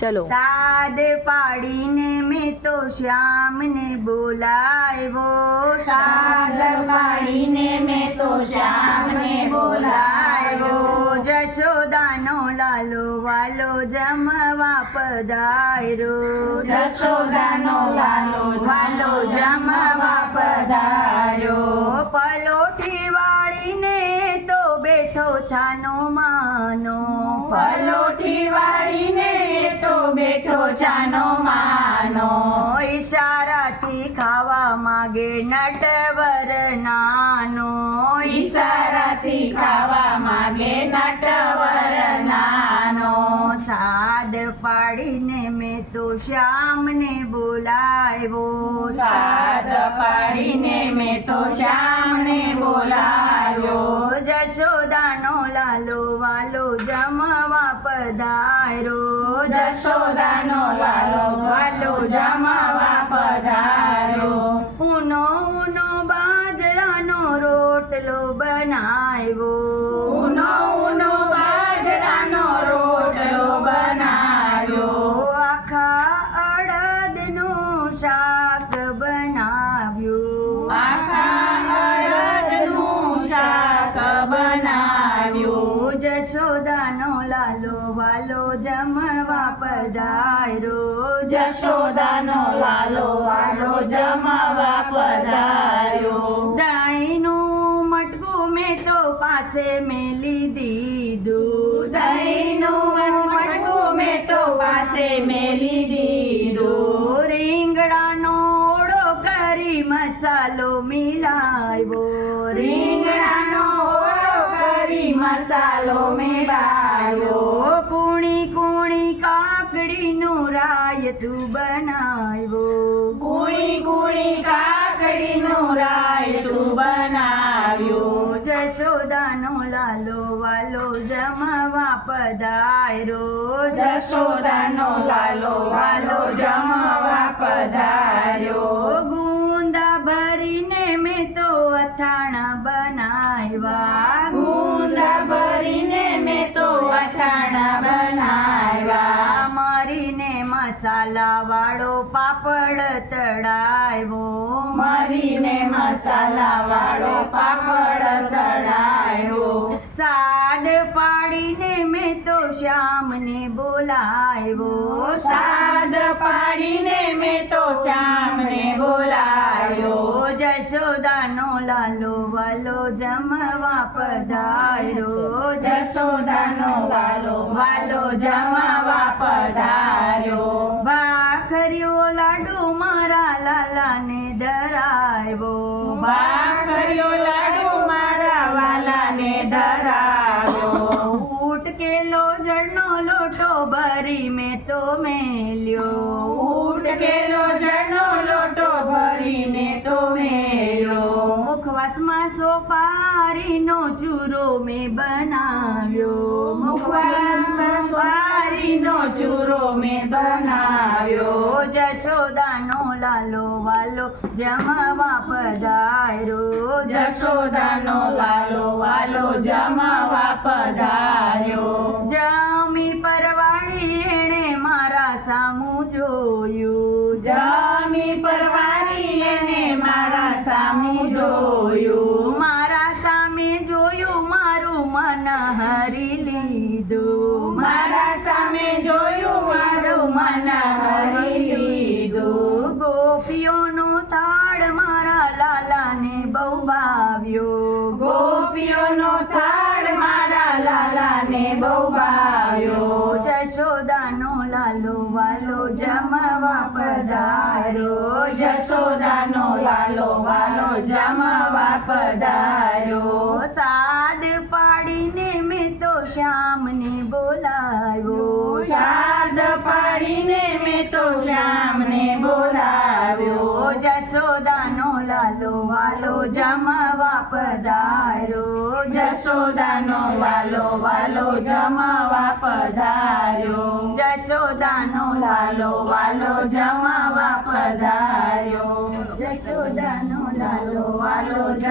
ચલો. સાદ પાડીને મેં તો શ્યામને બોલાવ્યો, સાદ પાડીને મેં તો શ્યામને બોલાવ્યો. જશોદાનો લાલો વાલો જમવા પધાર્યો, જશોદાનો લાલો વાલો જમવા પધાર્યો. પલોઠી વાળીને તો બેઠો છાનો માનો, પલોઠી વાળીને તો બેઠો છાનો માનો. ઈશારાથી ખાવા માગે નટવર નાનો, ઈશારાથી ખાવા માગે નટવર નાનો. સાદ પાડીને મેં તો શ્યામને બોલાવ્યો, સાદ પાડીને મેં તો શ્યામને બોલાવ્યો. જશોદાનો લાલો વાલો જમવા પધાર્યો, જશોદાનો લાલો વાલો જમવા પધાર્યો. ઊનો ઊનો બાજરાનો રોટલો બનાવ્યો, ઊનો ઊનો બાજરાનો રોટલો બનાવ્યો. આખા અડદનું શાક બનાવ્યું, આખા અડદનું શાક બનાવ્યું. જશોદાનો લાલો વાલો જમવા પધાર્યો, જશોદાનો લાલો વાલો જમવા પધાર્યો. દહીંનું મટકું મેં તો પાસે મેલી દીધું, દહીંનું મટકું મેં તો પાસે મેલી દીધું. રીંગણાનો ઓળો કરી મસાલો મિલાવ્યો, રીંગણાનો ઓળો કરી મસાલો મેળવ્યો. કૂણી કૂણી કાકડીનું રાયતું બનાવ્યો, કુણી કુણી કાકડીનું રાયતું બનાવ્યું. જશોદાનો લાલો વાલો જમવા પધાર્યો, જશોદાનો લાલો વાલો જમવા પધાર્યો. ગુંદા ભરીને મેં તો અથાણા બનાવ્યા, ગુંદા ભરીને મેં તો અથાણા બનાવ્યા. મરીને મસાલા વાળો પાપડ તળાવ્યો, મરીને મસાલા વાળો પાપડ તળાવ્યો. સાદ પાડીને મેં તો શ્યામને બોલાવ્યો, સાદ પાડીને મેં તો શ્યામને બોલાવ્યો. જશોદાનો લાલો વાલો જમવા પધાર્યો, જશોદાનો લાલો વાલો જમવા પધાર્યો. ભાખરીઓ લાડુ મારા લાલાને ધરાવ્યો, ભાખરીઓ લાડુ મારા વાલાને ધરાવ્યો. ઉટકેલો જળનો લોટો ભરી મેં તો મેલ્યો, ઉટકેલો જળનો લોટો ભરીને તો મેલ્યો. મુખવાસમાં સોપારીનો ચૂરો મેં બનાવ્યો, મુખવાસમાં સોપારીનો ચૂરો મેં બનાવ્યો. જશોદાનો લાલો વાલો જમવા પધાર્યો, જશોદાનો લાલો વાલો જમવા પધાર્યો. જમી પરવાળી એણે મારા સામું જોયું, જમી પરવારી એને મારા સામું જોયું. મારા સામે જોયું મારું મન હરી લીધું, મારા સામે જોયું મારું મન હરી લીધું. ગોપીઓનો થાળ મારા લાલાને બહુ ભાવ્યો, ગોપીઓનો થાળ મારા લાલાને બહુ ભાવ્યો. જશોદાનો લાલો વાલો જમવા પધાર્યો, જશોદાનો લાલો વાલો જમવા પધાર્યો. સાદ પાડીને મેં તો શ્યામને બોલાવ્યો, સાદ પાડીને મેં તો શ્યામને બોલાવ્યો. જશોદાનો લાલો વાલો જમવા પધાર્યો, જશોદાનો વાલો વાલો જમવા પધાર્યો. જશોદાનો લાલો વાલો જમવા પધાર્યો. જશોદાનો લાલો વાલો જમવા